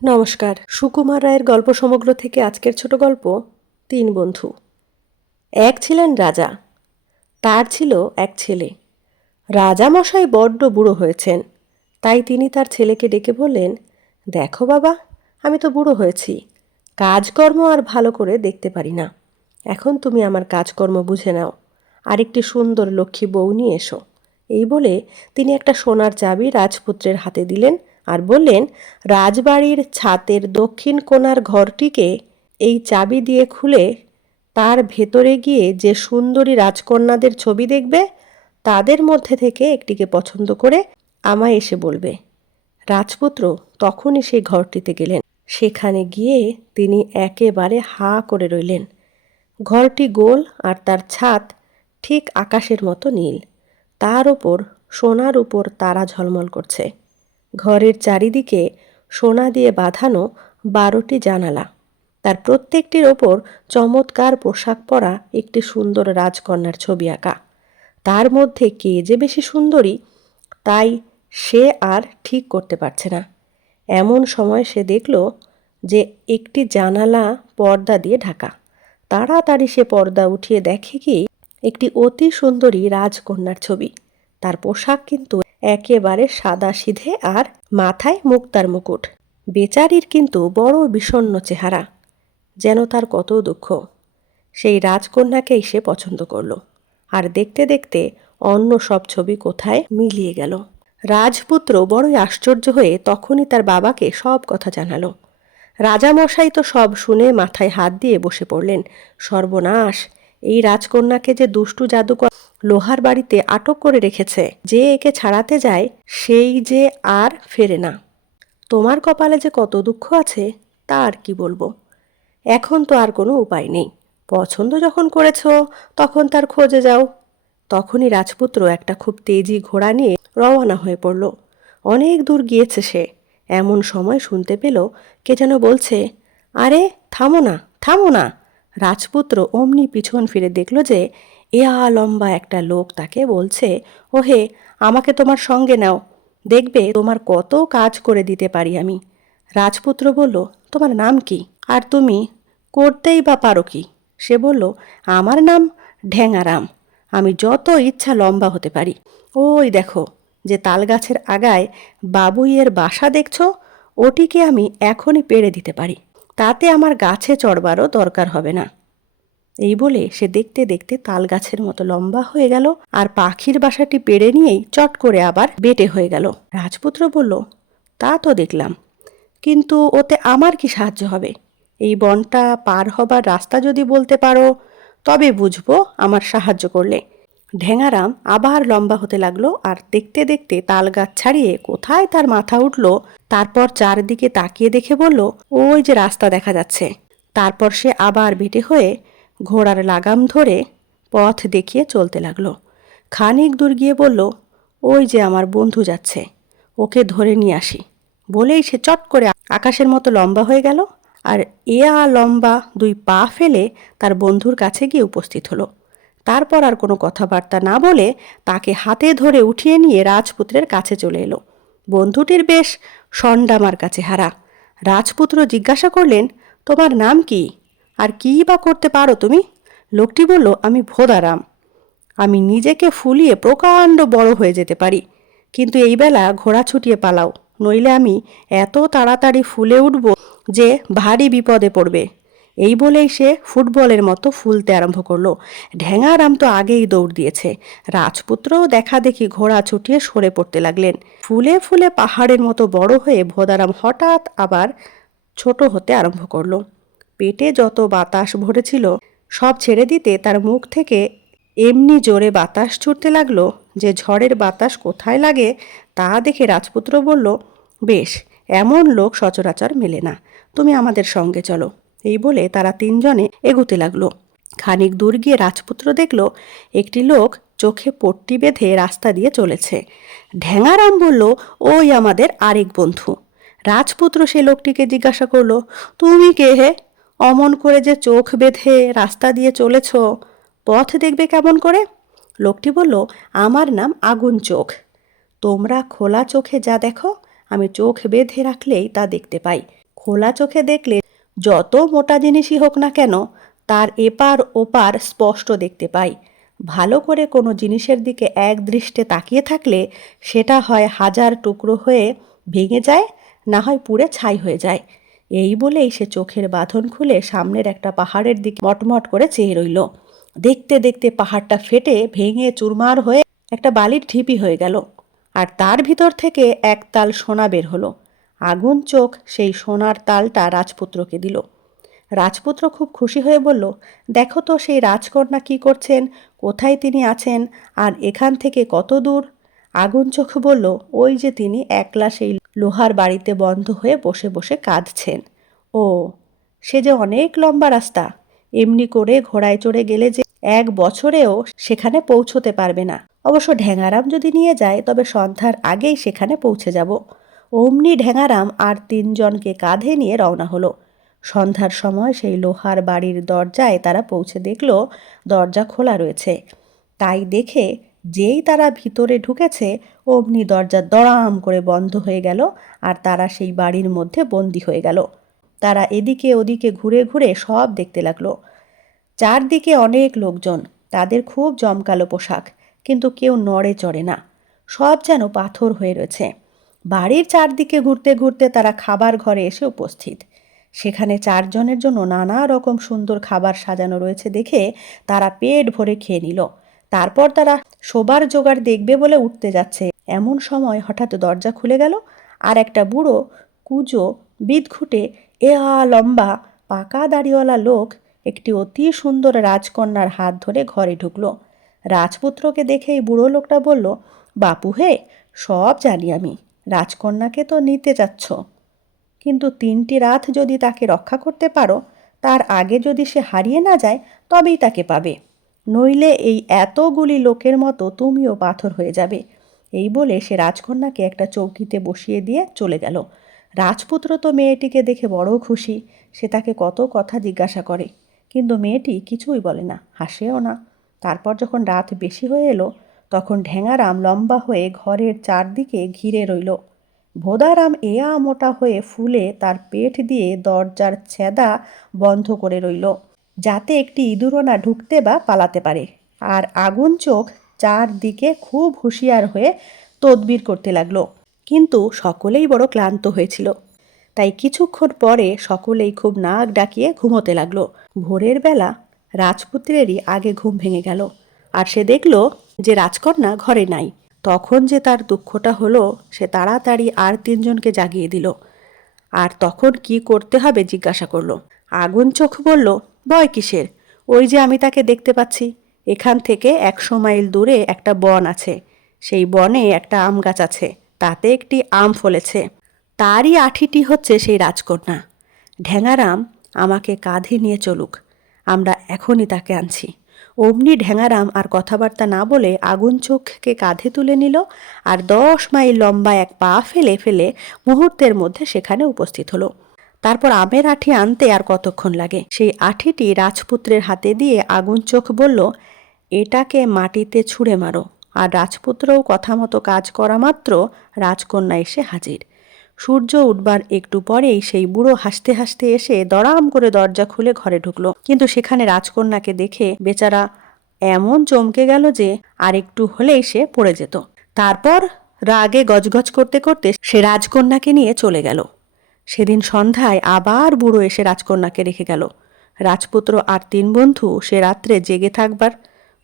নমস্কার। সুকুমার রায়ের গল্প সমগ্র থেকে আজকের ছোট গল্প ৩ বন্ধু। এক ছিলেন রাজা। তার ছিল এক ছেলে। রাজামশাই বড্ড বুড়ো হয়েছেন, তাই তিনি তার ছেলেকে ডেকে বললেন, দেখো বাবা, আমি তো বুড়ো হয়েছি, কাজকর্ম আর ভালো করে দেখতে পারি না। এখন তুমি আমার কাজকর্ম বুঝে নাও, আর একটি সুন্দর লক্ষ্মী বউ নিয়ে এসো। এই বলে তিনি একটা সোনার চাবি রাজপুত্রের হাতে দিলেন আর বললেন, রাজবাড়ির ছাতের দক্ষিণ কোণার ঘরটিকে এই চাবি দিয়ে খুলে তার ভেতরে গিয়ে যে সুন্দরী রাজকন্যাদের ছবি দেখবে, তাদের মধ্যে থেকে একটিকে পছন্দ করে আমায় এসে বলবে। রাজপুত্র তখনই সেই ঘরটিতে গেলেন। সেখানে গিয়ে তিনি একেবারে হাঁ করে রইলেন। ঘরটি গোল আর তার ছাদ ঠিক আকাশের মতো নীল। তার ওপর সোনার উপর তারা ঝলমল করছে। ঘরের চারিদিকে সোনা দিয়ে বাঁধানো 12টি জানালা। তার প্রত্যেকটির ওপর চমৎকার পোশাক পরা একটি সুন্দর রাজকন্যার ছবি আঁকা। তার মধ্যে কে যে বেশি সুন্দরী তাই সে আর ঠিক করতে পারছে না। এমন সময় সে দেখল যে একটি জানালা পর্দা দিয়ে ঢাকা। তাড়াতাড়ি সে পর্দা উঠিয়ে দেখে কি একটি অতি সুন্দরী রাজকন্যার ছবি। তার পোশাক কিন্তু একেবারে সাদাসিধে আর মাথায় মুক্তার মুকুট। বেচারির কিন্তু বড় বিষণ্ণ চেহারা, যেন তার কত দুঃখ। সেই রাজকন্যাকেই সে পছন্দ করল, আর দেখতে দেখতে অন্য সব ছবি কোথায় মিলিয়ে গেল। রাজপুত্র বড়ই আশ্চর্য হয়ে তখনই তার বাবাকে সব কথা জানালো। রাজামশাই তো সব শুনে মাথায় হাত দিয়ে বসে পড়লেন। সর্বনাশ! এই রাজকন্যাকে যে দুষ্টু জাদুকর লোহার বাড়িতে আটক করে রেখেছে। যে একে ছাড়াতে যায় সেই যে আর ফেরে না। তোমার কপালে যে কত দুঃখ আছে তা আর কি বলবো। এখন তো আর কোনো উপায় নেই। পছন্দ যখন করেছ তখন তার খোঁজে যাও। তখনই রাজপুত্র একটা খুব তেজি ঘোড়া নিয়ে রওনা হয়ে পড়ল। অনেক দূর গিয়েছে সে। এমন সময় শুনতে পেল কে যেন বলছে, আরে থামো না, থামো না। রাজপুত্র অমনি পিছন ফিরে দেখল যে লম্বা একটা লোক তাকে বলছে, ওহে, আমাকে তোমার সঙ্গে নাও, দেখবে তোমার কত কাজ করে দিতে পারি আমি। রাজপুত্র বলল, তোমার নাম কি, আর তুমি করতেই বা পারো কি? সে বলল, আমার নাম ঢ্যাঙারাম, আমি যত ইচ্ছা লম্বা হতে পারি। ওই দেখো, যে তাল গাছের আগায় বাবুইয়ের বাসা দেখছো, ওটিকে আমি এখনই পেড়ে দিতে পারি, তাতে আমার গাছে চড়বারও দরকার হবে না। এই বলে সে দেখতে দেখতে তাল গাছের মতো লম্বা হয়ে গেল, আর পাখির বাসাটি পেড়ে নিয়েই চট করে আবার বেটে হয়ে গেল। রাজপুত্র বলল, তা তো দেখলাম, কিন্তু ওতে আমার কি সাহায্য হবে? এই বনটা পার হবার রাস্তা যদি বলতে পারো তবে বুঝবো আমার সাহায্য করলে। ঢেঙারাম আবার লম্বা হতে লাগলো, আর দেখতে দেখতে তাল গাছ ছাড়িয়ে কোথায় তার মাথা উঠল। তারপর চারদিকে তাকিয়ে দেখে বলল, ওই যে রাস্তা দেখা যাচ্ছে। তারপর সে আবার বেটে হয়ে ঘোড়ার লাগাম ধরে পথ দেখিয়ে চলতে লাগলো। খানিক দূর গিয়ে বলল, ওই যে আমার বন্ধু যাচ্ছে, ওকে ধরে নিয়ে আসি। বলেই সে চট করে আকাশের মতো লম্বা হয়ে গেল, আর লম্বা 2 পা ফেলে তার বন্ধুর কাছে গিয়ে উপস্থিত হলো। তারপর আর কোনো কথাবার্তা না বলে তাকে হাতে ধরে উঠিয়ে নিয়ে রাজপুত্রের কাছে চলে এলো। বন্ধুটির বেশ সন্ডামার কাছে হারা। রাজপুত্র জিজ্ঞাসা করলেন, তোমার নাম কি, আর কী বা করতে পারো তুমি? লোকটি বলল, আমি ভোদারাম, আমি নিজেকে ফুলিয়ে প্রকাণ্ড বড় হয়ে যেতে পারি, কিন্তু এই বেলা ঘোড়া ছুটিয়ে পালাও, নইলে আমি এত তাড়াতাড়ি ফুলে উঠব যে ভারী বিপদে পড়বে। এই বলেই সে ফুটবলের মতো ফুলতে আরম্ভ করলো। ঢ্যাঙারাম তো আগেই দৌড় দিয়েছে। রাজপুত্রও দেখা দেখি ঘোড়া ছুটিয়ে সরে পড়তে লাগলেন। ফুলে ফুলে পাহাড়ের মতো বড় হয়ে ভোদারাম হঠাৎ আবার ছোট হতে আরম্ভ করলো। পেটে যত বাতাস ভরেছিল সব ছেড়ে দিতে তার মুখ থেকে এমনি জোরে বাতাস ছুটতে লাগলো যে ঝড়ের বাতাস কোথায় লাগে তা দেখে রাজপুত্র বলল, বেশ, এমন লোক সচরাচর মেলে না, তুমি আমাদের সঙ্গে চলো। এই বলে তারা 3 জনে এগোতে লাগলো। খানিক দূর গিয়ে রাজপুত্র দেখল একটি লোক চোখে পট্টি বেঁধে রাস্তা দিয়ে চলেছে। ঢ্যাঙারাম বলল, ওই আমাদের আরেক বন্ধু। রাজপুত্র সে লোকটিকে জিজ্ঞাসা করল, তুমি কে হে? অমন করে যে চোখ বেঁধে রাস্তা দিয়ে চলেছ, পথ দেখবে কেমন করে? লোকটি বলল, আমার নাম আগুন চোখ। তোমরা খোলা চোখে যা দেখো, আমি চোখ বেঁধে রাখলেই তা দেখতে পাই। খোলা চোখে দেখলে যত মোটা জিনিসই হোক না কেন তার এপার ওপার স্পষ্ট দেখতে পাই। ভালো করে কোনো জিনিসের দিকে এক দৃষ্টে তাকিয়ে থাকলে সেটা হয় হাজার টুকরো হয়ে ভেঙে যায়, না হয় পুড়ে ছাই হয়ে যায়। এই বলেই সে চোখের বাঁধন খুলে সামনের একটা পাহাড়ের দিকে মটমট করে চেয়ে রইল। দেখতে দেখতে পাহাড়টা ফেটে ভেঙে চুরমার হয়ে একটা বালির ঢিপি হয়ে গেল, আর তার ভিতর থেকে এক তাল সোনা বের হলো। আগুন চোখ সেই সোনার তালটা রাজপুত্রকে দিল। রাজপুত্র খুব খুশি হয়ে বলল, দেখো তো সেই রাজকন্যা কি করছেন, কোথায় তিনি আছেন, আর এখান থেকে কত দূর? আগুন চোখ বলল, ওই যে তিনি একলা সেই লোহার বাড়িতে বন্ধ হয়ে বসে বসে কাঁদছেন। ও, সে যে অনেক লম্বা রাস্তা, এমনি করে ঘোড়ায় চড়ে গেলে যে 1 বছরেও সেখানে পৌঁছতে পারবে না। অবশ্য ঢ্যাঙারাম যদি নিয়ে যায় তবে সন্ধ্যার আগেই সেখানে পৌঁছে যাব। অমনি ঢ্যাঙারাম আর 3জনকে কাঁধে নিয়ে রওনা হলো। সন্ধ্যার সময় সেই লোহার বাড়ির দরজায় তারা পৌঁছে দেখল দরজা খোলা রয়েছে। তাই দেখে যেই তারা ভিতরে ঢুকেছে অমনি দরজা দড়াম করে বন্ধ হয়ে গেল, আর তারা সেই বাড়ির মধ্যে বন্দী হয়ে গেল। তারা এদিকে ওদিকে ঘুরে ঘুরে সব দেখতে লাগলো। চারদিকে অনেক লোকজন, তাদের খুব জমকালো পোশাক, কিন্তু কেউ নড়ে চড়ে না, সব যেন পাথর হয়ে রয়েছে। বাড়ির চারদিকে ঘুরতে ঘুরতে তারা খাবার ঘরে এসে উপস্থিত। সেখানে 4জনের জন্য নানা রকম সুন্দর খাবার সাজানো রয়েছে দেখে তারা পেট ভরে খেয়ে নিল। তারপর তারা শোবার জোগাড় দেখবে বলে উঠতে যাচ্ছে, এমন সময় হঠাৎ দরজা খুলে গেল, আর একটা বুড়ো কুঁজো বিদঘুটে লম্বা পাকা দাড়িওয়ালা লোক একটি অতি সুন্দর রাজকন্যার হাত ধরে ঘরে ঢুকল। রাজপুত্রকে দেখে এই বুড়ো লোকটা বলল, বাপু হে, সব জানি আমি, রাজকন্যাকে তো নিতে যাচ্ছ, কিন্তু 3টি রাত যদি তাকে রক্ষা করতে পারো, তার আগে যদি সে হারিয়ে না যায় তবেই তাকে পাবে, নইলে এই এতগুলি লোকের মতো তুমিও পাথর হয়ে যাবে। এই বলে সে রাজকন্যাকে একটা চৌকিতে বসিয়ে দিয়ে চলে গেল। রাজপুত্র তো মেয়েটিকে দেখে বড় খুশি, সে তাকে কত কথা জিজ্ঞাসা করে, কিন্তু মেয়েটি কিছুই বলে না, হাসেও না। তারপর যখন রাত বেশি হয়ে এলো তখন ঢ্যাঙারাম লম্বা হয়ে ঘরের চারদিকে ঘিরে রইল। ভোদারাম মোটা হয়ে ফুলে তার পেট দিয়ে দরজার ছেদা বন্ধ করে রইল, যাতে একটি ইঁদুরও না ঢুকতে বা পালাতে পারে। আর আগুন চোখ চারদিকে খুব হুঁশিয়ার হয়ে তদবির করতে লাগলো। কিন্তু সকলেই বড় ক্লান্ত হয়েছিল, তাই কিছুক্ষণ পরে সকলেই খুব নাক ডাকিয়ে ঘুমোতে লাগলো। ভোরের বেলা রাজপুত্রেরই আগে ঘুম ভেঙে গেল, আর সে দেখল যে রাজকন্যা ঘরে নাই। তখন যে তার দুঃখটা হলো, সে তাড়াতাড়ি আর 3জনকে জাগিয়ে দিল, আর তখন কি করতে হবে জিজ্ঞাসা করলো। আগুন চোখ বলল, ভয় কিসের, ওই যে আমি তাকে দেখতে পাচ্ছি, এখান থেকে 100 মাইল দূরে একটা বন আছে, সেই বনে একটা আম গাছ আছে, তাতে একটি আম ফলেছে, তারই আঠিটি হচ্ছে সেই রাজকন্যা। ঢ্যাঙারাম আমাকে কাঁধে নিয়ে চলুক, আমরা এখনই তাকে আনছি। অমনি ঢ্যাঙারাম আর কথাবার্তা না বলে আগুন চোখকে কাঁধে তুলে নিল, আর 10 মাইল লম্বা এক পা ফেলে ফেলে মুহূর্তের মধ্যে সেখানে উপস্থিত হলো। তারপর আমের আঠি আনতে আর কতক্ষণ লাগে। সেই আঠিটি রাজপুত্রের হাতে দিয়ে আগুন চোখ বলল, এটাকে মাটিতে ছুঁড়ে মারো। আর রাজপুত্রও কথা মতো কাজ করা মাত্র রাজকন্যা এসে হাজির। সূর্য উঠবার একটু পরেই সেই বুড়ো হাসতে হাসতে এসে দড়াম করে দরজা খুলে ঘরে ঢুকলো, কিন্তু সেখানে রাজকন্যাকে দেখে বেচারা এমন চমকে গেল যে আর একটু হলেই সে পড়ে যেত। তারপর রাগে গজগজ করতে করতে সে রাজকন্যাকে নিয়ে চলে গেল। সেদিন সন্ধ্যায় আবার বুড়ো এসে রাজকন্যাকে রেখে গেল। রাজপুত্র আর 3 বন্ধু সে রাত্রে জেগে থাকবার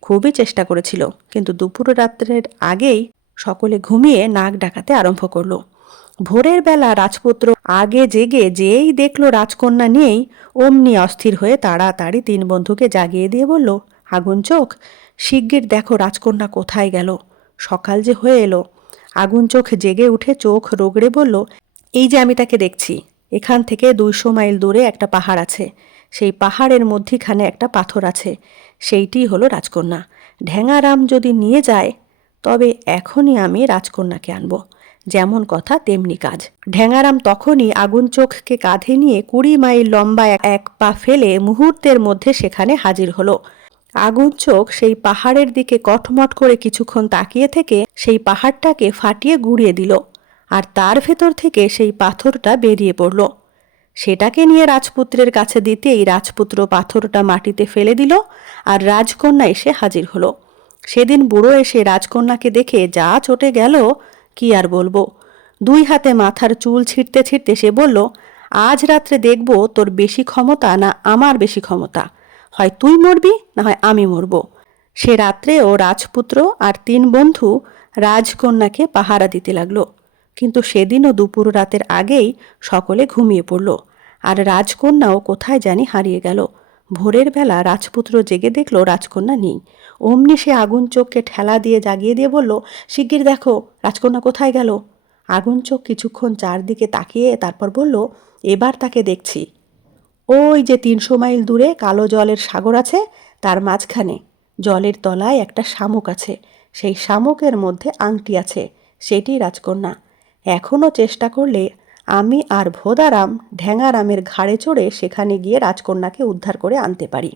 খুবই চেষ্টা করেছিল, কিন্তু দুপুর রাত্রের আগেই সকলে ঘুমিয়ে নাক ডাকাতে আরম্ভ করলো। ভোরের বেলা রাজপুত্র আগে জেগে যেই দেখলো রাজকন্যা নেই, অমনি অস্থির হয়ে তাড়াতাড়ি 3 বন্ধুকে জাগিয়ে দিয়ে বলল, আগুন চোখ, শিগগির দেখো রাজকন্যা কোথায় গেল, সকাল যে হয়ে এলো। আগুন চোখ জেগে উঠে চোখ রগড়ে বলল, এই যে আমি তাকে দেখছি, এখান থেকে 200 মাইল দূরে একটা পাহাড় আছে, সেই পাহাড়ের মধ্যিখানে একটা পাথর আছে, সেইটিই হলো রাজকন্যা। ঢ্যাঙারাম যদি নিয়ে যায় তবে এখনই আমি রাজকন্যাকে আনব। যেমন কথা তেমনি কাজ। ঢ্যাঙারাম তখনই আগুন চোখকে কাঁধে নিয়ে 20 মাইল লম্বা এক পা ফেলে মুহূর্তের মধ্যে সেখানে হাজির হলো। আগুন চোখ সেই পাহাড়ের দিকে কটমট করে কিছুক্ষণ তাকিয়ে থেকে সেই পাহাড়টাকে ফাটিয়ে গুঁড়িয়ে দিল, আর তার ভেতর থেকে সেই পাথরটা বেরিয়ে পড়ল। সেটাকে নিয়ে রাজপুত্রের কাছে দিতেই রাজপুত্র পাথরটা মাটিতে ফেলে দিল, আর রাজকন্যা এসে হাজির হলো। সেদিন বুড়ো এসে রাজকন্যাকে দেখে যা চটে গেল, কি আর বলবো। দুই হাতে মাথার চুল ছিঁড়তে ছিঁড়তে সে বলল, আজ রাত্রে দেখব তোর বেশি ক্ষমতা না আমার বেশি ক্ষমতা। হয় তুই মরবি না হয় আমি মরব। সে রাত্রেও রাজপুত্র আর 3 বন্ধু রাজকন্যাকে পাহারা দিতে লাগলো। কিন্তু সেদিনও দুপুর রাতের আগেই সকলে ঘুমিয়ে পড়ল, আর রাজকন্যাও কোথায় জানি হারিয়ে গেল। ভোরের বেলা রাজপুত্র জেগে দেখল রাজকন্যা নেই। অমনি সে আগুন চোখকে ঠেলা দিয়ে জাগিয়ে দিয়ে বলল, শিগগির দেখো রাজকন্যা কোথায় গেল। আগুন চোখ কিছুক্ষণ চারদিকে তাকিয়ে তারপর বলল, এবার তাকে দেখছি। ওই যে 300 মাইল দূরে কালো জলের সাগর আছে, তার মাঝখানে জলের তলায় একটা শামুক আছে। সেই শামুকের মধ্যে আংটি আছে, সেটি রাজকন্যা। এখনও চেষ্টা করলে আমি আর ভোদারাম ঢ্যাঙারামের ঘাড়ে চড়ে সেখানে গিয়ে রাজকন্যাকে উদ্ধার করে আনতে পারি।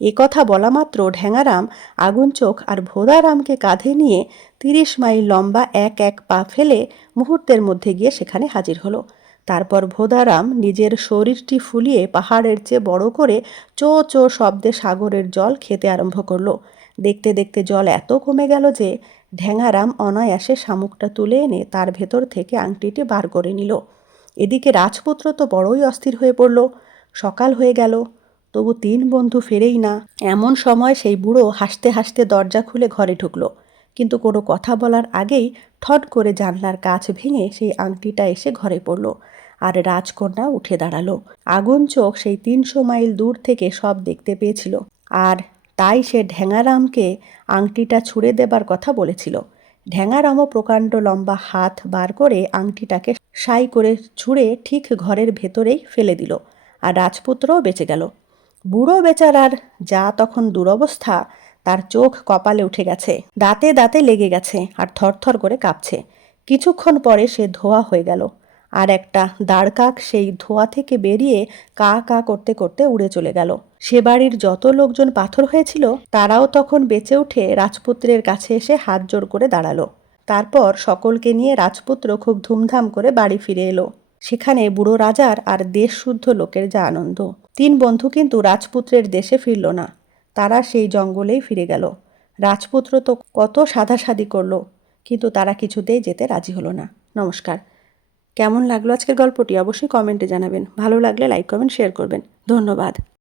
এ কথা বলা মাত্র ঢ্যাঙারাম আগুন চোখ আর ভোদারামকে কাঁধে নিয়ে 30 মাইল লম্বা এক এক পা ফেলে মুহূর্তের মধ্যে গিয়ে সেখানে হাজির হলো। তারপর ভোদারাম নিজের শরীরটি ফুলিয়ে পাহাড়ের চেয়ে বড় করে চো চো শব্দে সাগরের জল খেতে আরম্ভ করলো। দেখতে দেখতে জল এত কমে গেল যে ঢ্যাঙারাম অনায়াসে শামুকটা তুলে এনে তার ভেতর থেকে আংটিটি বার করে নিল। এদিকে রাজপুত্র তো বড়ই অস্থির হয়ে পড়ল। সকাল হয়ে গেল, তবু 3 বন্ধু ফেরেই না। এমন সময় সেই বুড়ো হাসতে হাসতে দরজা খুলে ঘরে ঢুকলো, কিন্তু কোনো কথা বলার আগেই ঠট করে জানলার কাচ ভেঙে সেই আংটিটা এসে ঘরে পড়ল, আর রাজকন্যা উঠে দাঁড়ালো। আগুন চোখ সেই 300 মাইল দূর থেকে সব দেখতে পেয়েছিল, আর তাই সে ঢ্যাঙারামকে আংটিটা ছুঁড়ে দেবার কথা বলেছিল। ঢ্যাঙারামও প্রকাণ্ড লম্বা হাত বার করে আংটিটাকে সাই করে ছুঁড়ে ঠিক ঘরের ভেতরেই ফেলে দিল, আর রাজপুত্রও বেঁচে গেল। বুড়ো বেচারার যা তখন দুরবস্থা, তার চোখ কপালে উঠে গেছে, দাঁতে দাঁতে লেগে গেছে, আর থরথর করে কাঁপছে। কিছুক্ষণ পরে সে ধোঁয়া হয়ে গেল, আর একটা দাঁড়কাক সেই ধোঁয়া থেকে বেরিয়ে কা কা করতে করতে উড়ে চলে গেল। সে বাড়ির যত লোকজন পাথর হয়েছিল তারাও তখন বেঁচে উঠে রাজপুত্রের কাছে এসে হাত জোড় করে দাঁড়ালো। তারপর সকলকে নিয়ে রাজপুত্র খুব ধুমধাম করে বাড়ি ফিরে এলো। সেখানে বুড়ো রাজার আর দেশশুদ্ধ লোকের যা আনন্দ। 3 বন্ধু কিন্তু রাজপুত্রের দেশে ফিরল না, তারা সেই জঙ্গলেই ফিরে গেল। রাজপুত্র তো কত সাধাসাধি করলো, কিন্তু তারা কিছুতেই যেতে রাজি হলো না। নমস্কার। কেমন লাগলো আজকের গল্পটি অবশ্যই কমেন্টে জানাবেন। ভালো লাগলে লাইক কমেন্ট শেয়ার করবেন। ধন্যবাদ।